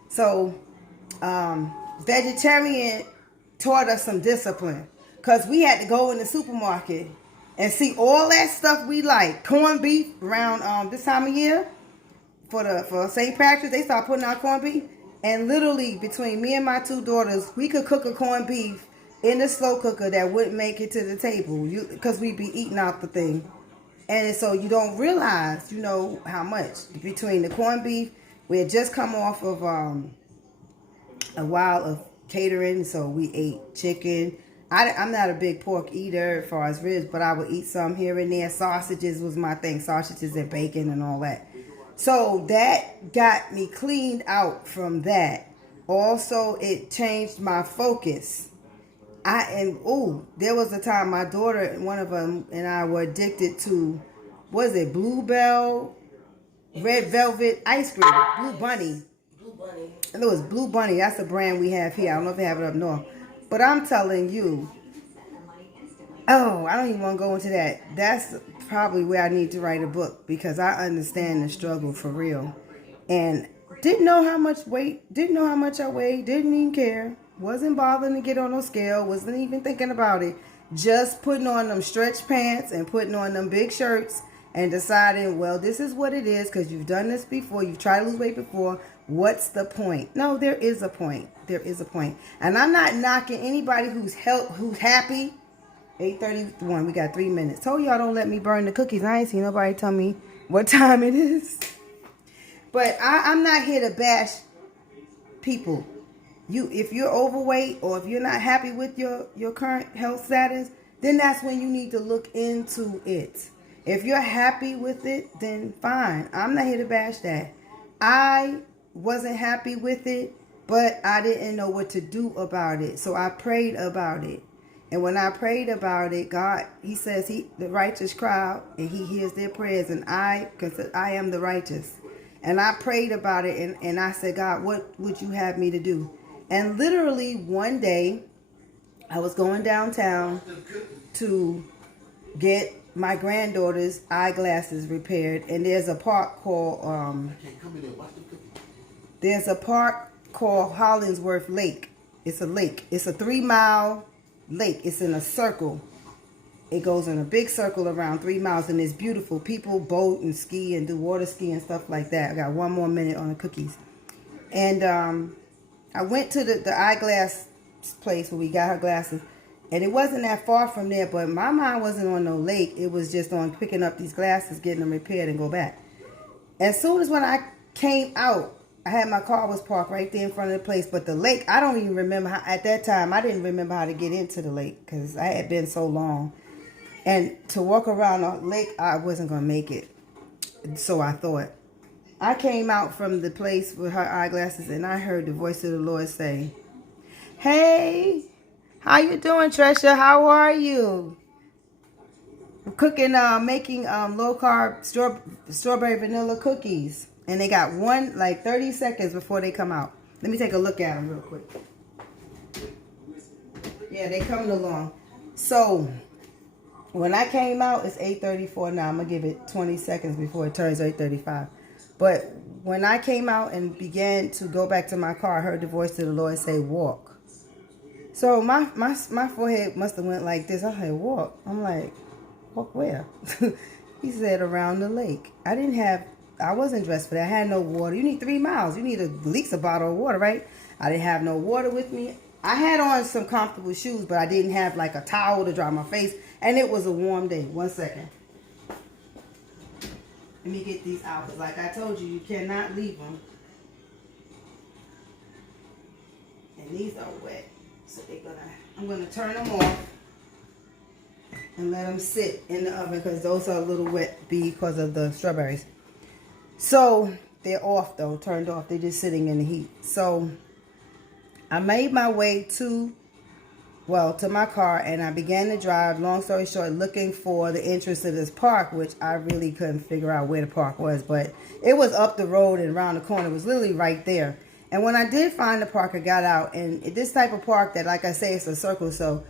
So, vegetarian taught us some discipline because we had to go in the supermarket and see all that stuff we like. Corned beef around this time of year for St. Patrick's, they start putting out corned beef. And literally between me and my two daughters, we could cook a corned beef in the slow cooker that wouldn't make it to the table because we'd be eating out the thing. And so you don't realize, how much between the corned beef. We had just come off of a while of catering, so we ate chicken. I'm not a big pork eater as far as ribs, but I would eat some here and there. Sausages was my thing, sausages and bacon and all that. So that got me cleaned out from that. Also, it changed my focus. There was a time my daughter, one of them, and I were addicted to, Bluebell, red velvet ice cream, Blue Bunny. And it was Blue Bunny. That's the brand we have here. I don't know if they have it up north. But I'm telling you, I don't even want to go into that. That's probably where I need to write a book because I understand the struggle for real. And didn't know how much I weighed, didn't even care. Wasn't bothering to get on no scale, wasn't even thinking about it. Just putting on them stretch pants and putting on them big shirts and deciding, well, this is what it is because you've done this before. You've tried to lose weight before. What's the point? No, there is a point. There is a point. And I'm not knocking anybody who's happy. 8:31. We got 3 minutes. Told y'all don't let me burn the cookies. I ain't seen nobody tell me what time it is. But I'm not here to bash people. If you're overweight or if you're not happy with your current health status, then that's when you need to look into it. If you're happy with it, then fine. I'm not here to bash that. I wasn't happy with it, but I didn't know what to do about it. So I prayed about it. And when I prayed about it, God, he says the righteous cry out and he hears their prayers. And I am the righteous. And I prayed about it and I said, God, what would you have me to do? And literally one day, I was going downtown to get my granddaughter's eyeglasses repaired. And there's a park called Hollingsworth Lake. It's a lake. It's a 3-mile lake. It's in a circle. It goes in a big circle around 3 miles, and it's beautiful. People boat and ski and do water ski and stuff like that. I got 1 more minute on the cookies. And I went to the eyeglass place where we got her glasses, and it wasn't that far from there, but my mind wasn't on no lake. It was just on picking up these glasses, getting them repaired, and go back. As soon as when I came out, I had my car was parked right there in front of the place, but the lake, I don't even remember how, at that time, I didn't remember how to get into the lake because I had been so long. And to walk around the lake, I wasn't going to make it. So I thought. I came out from the place with her eyeglasses and I heard the voice of the Lord say, "Hey, how you doing, Tresha? How are you?" I'm cooking, making low carb strawberry vanilla cookies. And they got 30 seconds before they come out. Let me take a look at them real quick. Yeah, they coming along. So when I came out, it's 8:34 now. I'm going to give it 20 seconds before it turns 8:35. But when I came out and began to go back to my car, I heard the voice of the Lord say, "Walk." So my forehead must have went like this. I said, "Walk." I'm like, "Walk where?" He said, "Around the lake." I wasn't dressed for that. I had no water. You need 3 miles. You need at least a bottle of water, right? I didn't have no water with me. I had on some comfortable shoes, but I didn't have like a towel to dry my face. And it was a warm day. 1 second. Let me get these out. Like I told you, you cannot leave them. And these are wet. So I'm going to turn them off and let them sit in the oven because those are a little wet because of the strawberries. So they're off though, turned off. They're just sitting in the heat. So I made my way to to my car, and I began to drive, long story short, looking for the entrance to this park, which I really couldn't figure out where the park was, but it was up the road and around the corner. It was literally right there. And when I did find the park, I got out, and this type of park that, like I say, it's a circle, so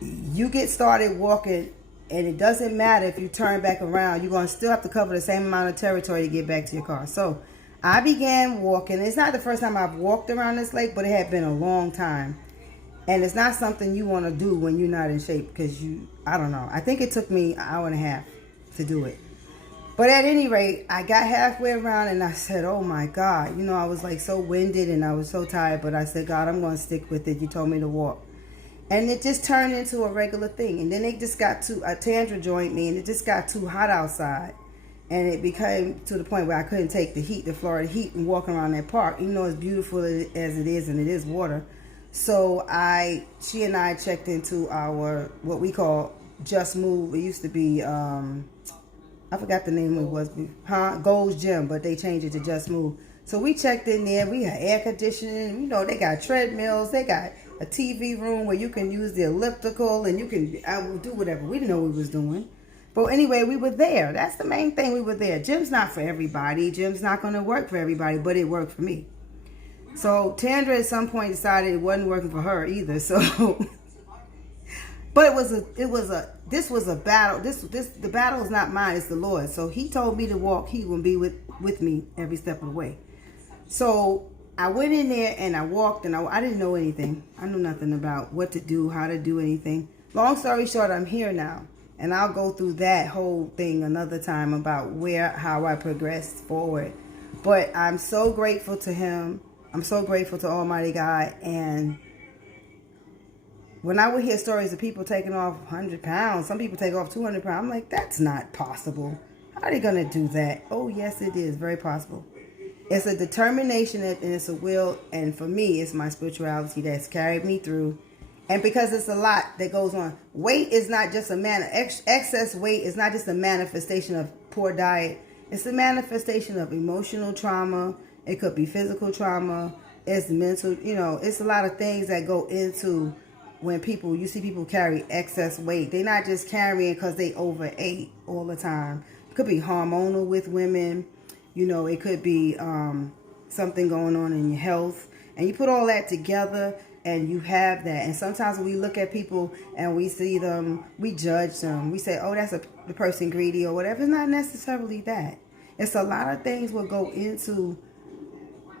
you get started walking, and it doesn't matter if you turn back around, you're going to still have to cover the same amount of territory to get back to your car. So I began walking. It's not the first time I've walked around this lake, but it had been a long time. And it's not something you want to do when you're not in shape, because I don't know. I think it took me an hour and a half to do it. But at any rate, I got halfway around and I said, oh my God. I was like so winded and I was so tired. But I said, God, I'm going to stick with it. You told me to walk. And it just turned into a regular thing. And then it just got Tandra joined me, and it just got too hot outside. And it became to the point where I couldn't take the heat, the Florida heat, and walk around that park, even though as beautiful as it is, and it is water. So she and I checked into our, what we call Just Move. It used to be, I forgot the name it was, Gold's Gym, but they changed it to Just Move. So we checked in there. We had air conditioning. They got treadmills. They got a TV room where you can use the elliptical, and I will do whatever. We didn't know what we was doing. But anyway, we were there. That's the main thing. We were there. Gym's not for everybody. Gym's not going to work for everybody, but it worked for me. So Tandra at some point decided it wasn't working for her either. So, but this was a battle. The battle is not mine. It's the Lord. So He told me to walk. He will be with me every step of the way. So I went in there and I walked, and I didn't know anything. I knew nothing about what to do, how to do anything. Long story short, I'm here now. And I'll go through that whole thing another time about how I progressed forward. But I'm so grateful to Him. I'm so grateful to Almighty God. And when I would hear stories of people taking off 100 pounds, some people take off 200 pounds, I'm like, that's not possible. How are they going to do that? Oh, yes, it is. Very possible. It's a determination and it's a will. And for me, it's my spirituality that's carried me through. And because it's a lot that goes on. Weight is not just excess weight is not just a manifestation of poor diet. It's a manifestation of emotional trauma. It could be physical trauma. It's mental, it's a lot of things that go into when you see people carry excess weight. They're not just carrying because they overate all the time. It could be hormonal with women. It could be something going on in your health. And you put all that together and you have that. And sometimes when we look at people and we see them, we judge them. We say, oh, that's the person greedy or whatever. It's not necessarily that. It's a lot of things will go into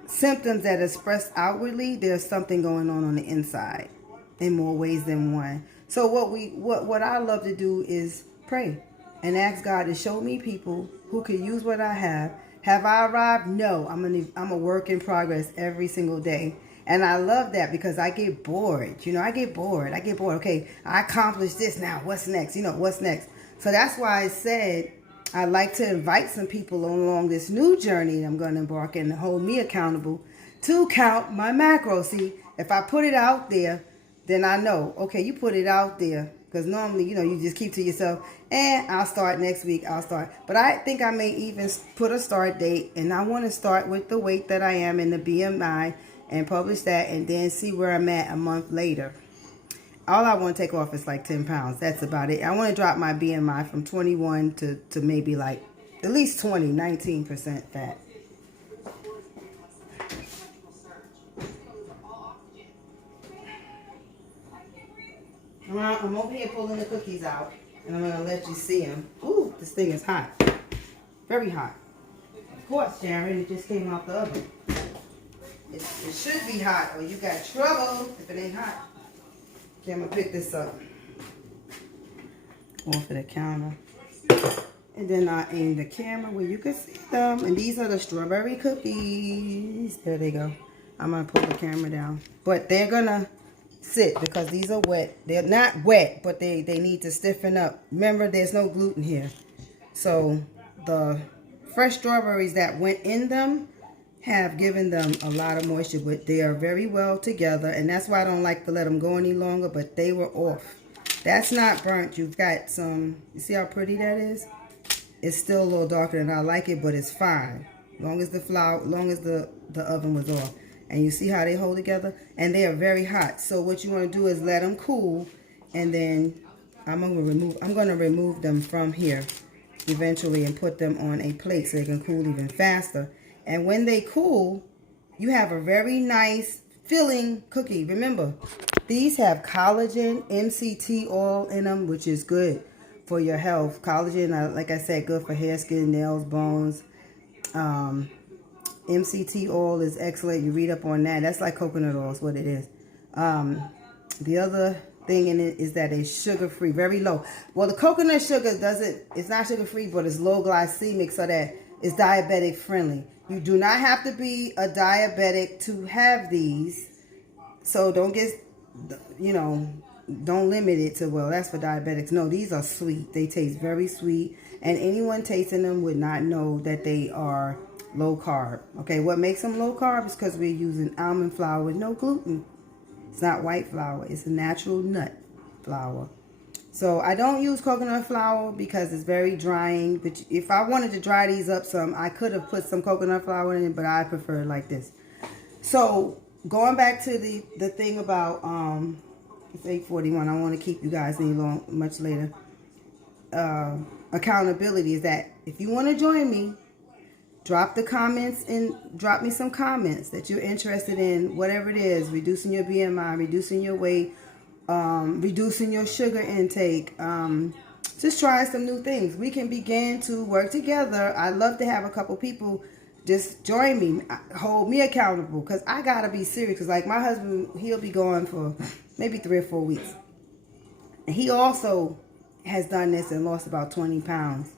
symptoms that express outwardly. There's something going on the inside in more ways than one. So what I love to do is pray and ask God to show me people who can use what I have. Have I arrived? No, I'm a work in progress every single day. And I love that because I get bored. I get bored. Okay, I accomplished this now. What's next? What's next? So that's why I said I'd like to invite some people along this new journey that I'm going to embark and hold me accountable to count my macros. See, if I put it out there, then I know, okay, you put it out there. Because normally, you just keep to yourself, and I'll start next week, But I think I may even put a start date, and I want to start with the weight that I am in the BMI and publish that, and then see where I'm at a month later. All I want to take off is like 10 pounds. That's about it. I want to drop my BMI from 21 to maybe like at least 19% fat. I'm over here pulling the cookies out, and I'm going to let you see them. Ooh, this thing is hot. Very hot. Of course, Sharon, it just came out the oven. It should be hot, or you got trouble if it ain't hot. Okay, I'm going to pick this up off of the counter. And then I aim the camera where you can see them. And these are the strawberry cookies. There they go. I'm going to pull the camera down. But they're going to sit because these are wet. They're not wet, but they need to stiffen up. Remember, there's no gluten here. So the fresh strawberries that went in them have given them a lot of moisture, but they are very well together. And that's why I don't like to let them go any longer, but they were off. That's not burnt. You've got some, you see how pretty that is? It's still a little darker than I like it, but it's fine. Long as the oven was off. And you see how they hold together? And they are very hot. So what you want to do is let them cool, and then I'm gonna remove them from here eventually and put them on a plate so they can cool even faster. And when they cool, you have a very nice filling cookie. Remember, these have collagen, MCT oil in them, which is good for your health. Collagen, like I said, good for hair, skin, nails, bones. MCT oil is excellent. You read up on that. That's like coconut oil is what it is. The other thing in it is that it's sugar-free, very low. Well, the coconut sugar it's not sugar-free, but it's low glycemic, so that it's diabetic friendly. You do not have to be a diabetic to have these. So don't get, don't limit it to, well, that's for diabetics. No, these are sweet. They taste very sweet. And anyone tasting them would not know that they are low carb. Okay, what makes them low carb is because we're using almond flour with no gluten. It's not white flour. It's a natural nut flour. So I don't use coconut flour because it's very drying. But if I wanted to dry these up some, I could have put some coconut flour in it, but I prefer it like this. So going back to the thing about, it's 8:41. I don't want to keep you guys much later. Accountability is that if you want to join me, drop the comments and drop me some comments that you're interested in, whatever it is, reducing your BMI, reducing your weight, reducing your sugar intake, just try some new things. We can begin to work together. I'd love to have a couple people just join me, hold me accountable, because I got to be serious. Because like my husband, he'll be gone for maybe 3 or 4 weeks. And he also has done this and lost about 20 pounds.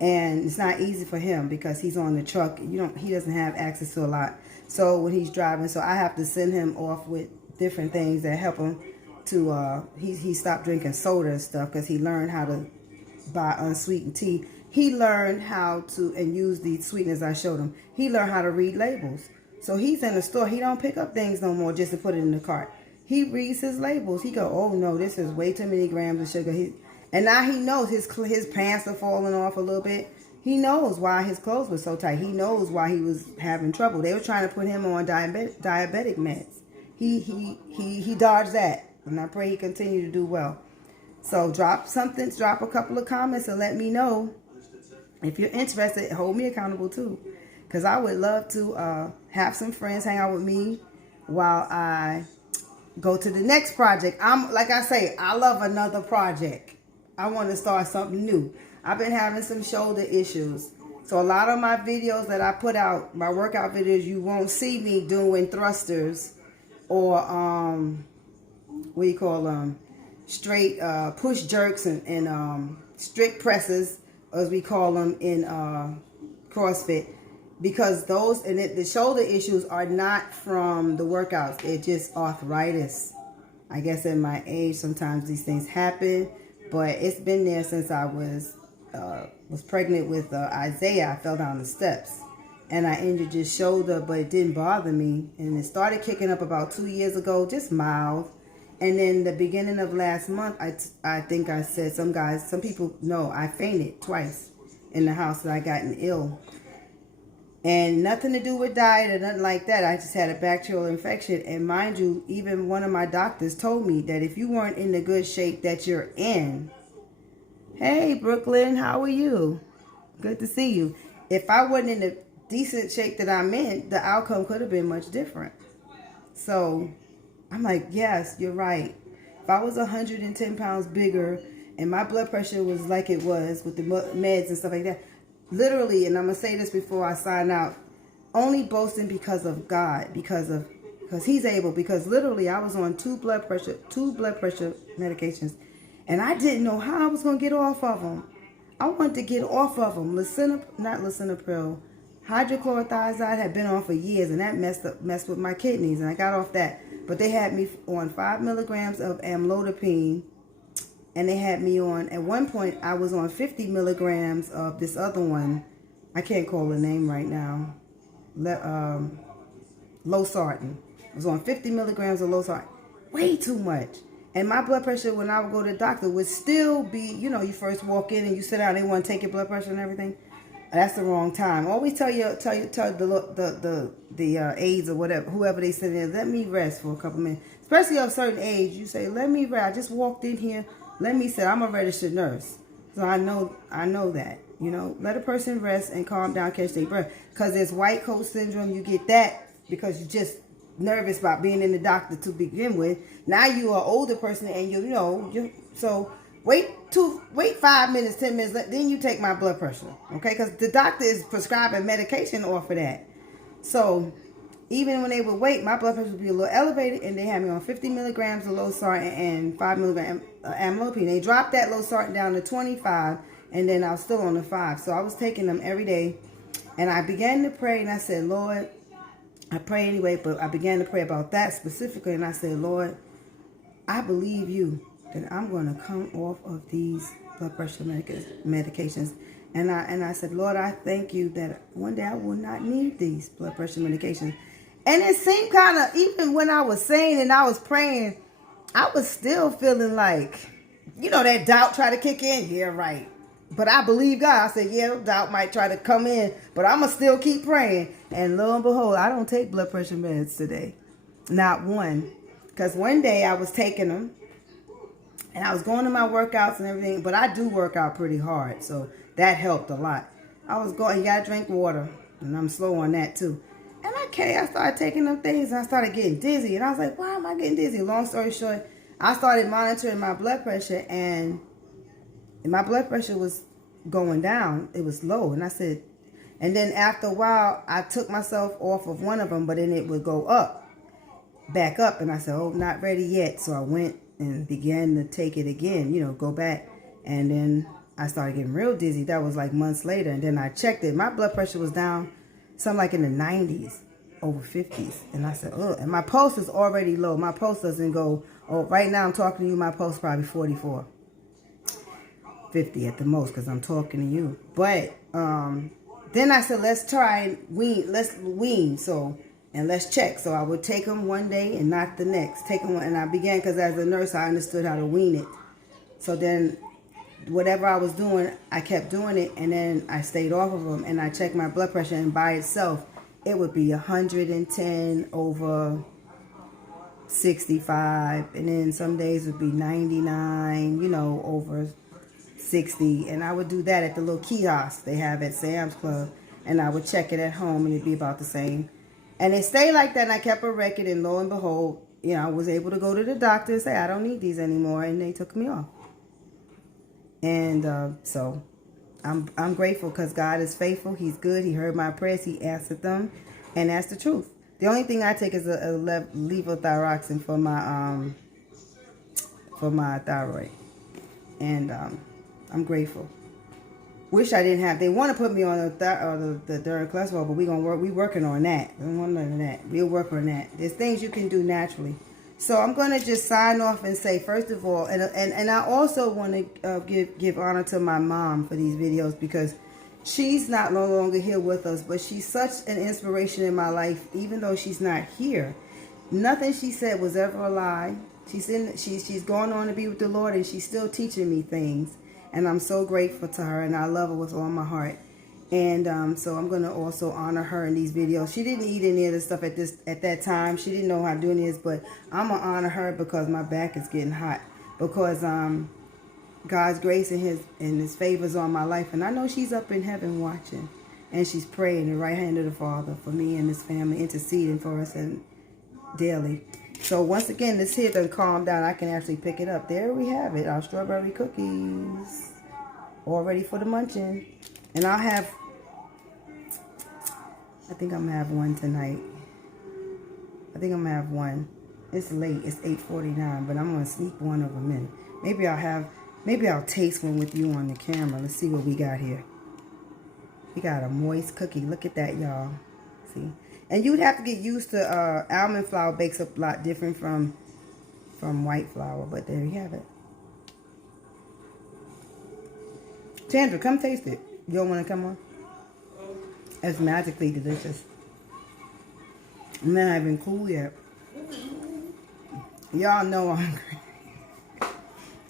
And it's not easy for him because he's on the truck. He doesn't have access to a lot. So when he's driving, so I have to send him off with different things that help him to, he stopped drinking soda and stuff because he learned how to buy unsweetened tea. He learned how to, and use the sweeteners I showed him. He learned how to read labels. So he's in the store. He don't pick up things no more just to put it in the cart. He reads his labels. He go, oh no, this is way too many grams of sugar. And now he knows his pants are falling off a little bit. He knows why his clothes were so tight. He knows why he was having trouble. They were trying to put him on diabetic meds. He dodged that. And I pray he continue to do well. So drop a couple of comments and let me know. If you're interested, hold me accountable too. Because I would love to have some friends hang out with me while I go to the next project. Like I say, I love another project. I want to start something new. I've been having some shoulder issues. So a lot of my videos that I put out, my workout videos, you won't see me doing thrusters or, what do you call them? Straight push jerks and strict presses, as we call them in CrossFit. Because the shoulder issues are not from the workouts. It's just arthritis. I guess at my age, sometimes these things happen. But it's been there since I was pregnant with Isaiah. I fell down the steps and I injured his shoulder, but it didn't bother me. And it started kicking up about 2 years ago, just mild. And then the beginning of last month, I think I said, some people know I fainted twice in the house that I gotten ill. And nothing to do with diet or nothing like that. I just had a bacterial infection. And mind you, even one of my doctors told me that if you weren't in the good shape that you're in, hey, Brooklyn, how are you? Good to see you. If I wasn't in the decent shape that I'm in, the outcome could have been much different. So I'm like, yes, you're right. If I was 110 pounds bigger and my blood pressure was like it was with the meds and stuff like that, literally, and I'm going to say this before I sign out, only boasting because of God, because he's able, because literally I was on two blood pressure medications, and I didn't know how I was going to get off of them. I wanted to get off of them. Lisinopril, hydrochlorothiazide had been on for years, and that messed with my kidneys, and I got off that. But they had me on 5 milligrams of amlodipine, and they had me on, at one point, I was on 50 milligrams of this other one. I can't call the name right now. Losartan. I was on 50 milligrams of Losartan. Way too much. And my blood pressure, when I would go to the doctor, would still be, you first walk in and you sit down, they want to take your blood pressure and everything. That's the wrong time. Always tell the aides or whatever, whoever they send in, let me rest for a couple minutes. Especially of a certain age, you say, let me rest. I just walked in here. Let me sit. I'm a registered nurse, so I know that. Let a person rest and calm down, catch their breath. Because there's white coat syndrome. You get that because you're just nervous about being in the doctor to begin with. Now you are an older person, and so. Wait 5 minutes, 10 minutes, then you take my blood pressure, okay? Because the doctor is prescribing medication off of that. So even when they would wait, my blood pressure would be a little elevated, and they had me on 50 milligrams of low sartan and 5 milligrams amlodipine. They dropped that low sartan down to 25, and then I was still on the 5. So I was taking them every day, and I began to pray, and I said, Lord, I pray anyway, but I began to pray about that specifically, and I said, Lord, I believe you that I'm going to come off of these blood pressure medications. And I said, Lord, I thank you that one day I will not need these blood pressure medications. And it seemed kind of, even when I was saying and I was praying, I was still feeling like, that doubt try to kick in. Yeah, right. But I believe God. I said, yeah, doubt might try to come in, but I'm going to still keep praying. And lo and behold, I don't take blood pressure meds today. Not one. Because one day I was taking them, and I was going to my workouts and everything, but I do work out pretty hard, so that helped a lot. I was going, you gotta drink water, and I'm slow on that too. And I started taking them things, and I started getting dizzy, and I was like, why am I getting dizzy? Long story short, I started monitoring my blood pressure, and my blood pressure was going down. It was low, and I said, and then after a while, I took myself off of one of them, but then it would go back up, and I said, oh, not ready yet, so I went and began to take it again, go back. And then I started getting real dizzy. That was like months later. And then I checked it. My blood pressure was down something like in the 90s, over 50s. And I said, oh, and my pulse is already low. My pulse doesn't go, right now I'm talking to you, my pulse is probably 44. 50 at the most because I'm talking to you. But then I said, let's wean. And let's check. So I would take them one day and not the next. Take them and I began, because as a nurse, I understood how to wean it. So then whatever I was doing, I kept doing it, and then I stayed off of them, and I checked my blood pressure, and by itself, it would be 110 over 65, and then some days would be 99, over 60, and I would do that at the little kiosk they have at Sam's Club, and I would check it at home, and it'd be about the same. And it stayed like that, and I kept a record, and lo and behold, I was able to go to the doctor and say, I don't need these anymore, and they took me off. And so I'm grateful because God is faithful. He's good. He heard my prayers. He answered them, and that's the truth. The only thing I take is a levothyroxine for my thyroid, and I'm grateful. Wish I didn't have. They want to put me on the third cholesterol, but we working on that. I don't want none of that. We'll work on that. There's things you can do naturally. So I'm going to just sign off and say, first of all, and I also want to give honor to my mom for these videos, because she's no longer here with us, but she's such an inspiration in my life, even though she's not here. Nothing she said was ever a lie. She's gone on to be with the Lord, and she's still teaching me things. And I'm so grateful to her, and I love her with all my heart. And so I'm going to also honor her in these videos. She didn't eat any of this stuff at that time. She didn't know how to do this, but I'm going to honor her because my back is getting hot. Because God's grace and his favors on my life. And I know she's up in heaven watching. And she's praying the right hand of the Father for me and this family, interceding for us and daily. So once again, this here done calm down. I can actually pick it up. There we have it. Our strawberry cookies. All ready for the munching. And I think I'm going to have one tonight. I think I'm going to have one. It's late. It's 8:49, but I'm going to sneak one of them in. Maybe I'll taste one with you on the camera. Let's see what we got here. We got a moist cookie. Look at that, y'all. See? And you'd have to get used to almond flour bakes a lot different from white flour, but there you have it. Chandra, come taste it. You don't want to come on? It's magically delicious. I'm not even cool yet. Y'all know I'm hungry.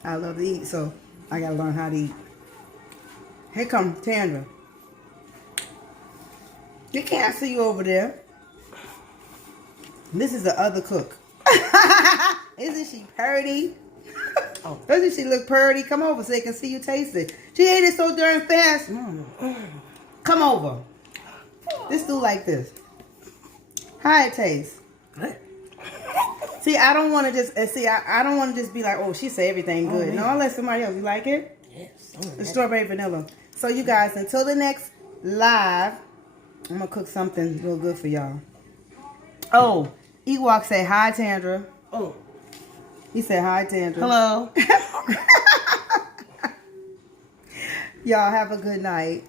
I love to eat, so I gotta learn how to eat. Here comes Chandra. You can't see you over there. This is the other cook. Isn't she pretty? Oh, doesn't she look pretty? Come over so they can see you taste it. She ate it so darn fast. Come over. This do like this. How it tastes? Good. See, I don't want to just I don't want to just be like, oh, she said everything good. No, I'll let somebody else. You like it? Yes. The strawberry vanilla. So you guys, until the next live, I'm gonna cook something real good for y'all. Oh, Ewok say hi, Tandra. Oh. He said hi, Tandra. Hello. Y'all have a good night.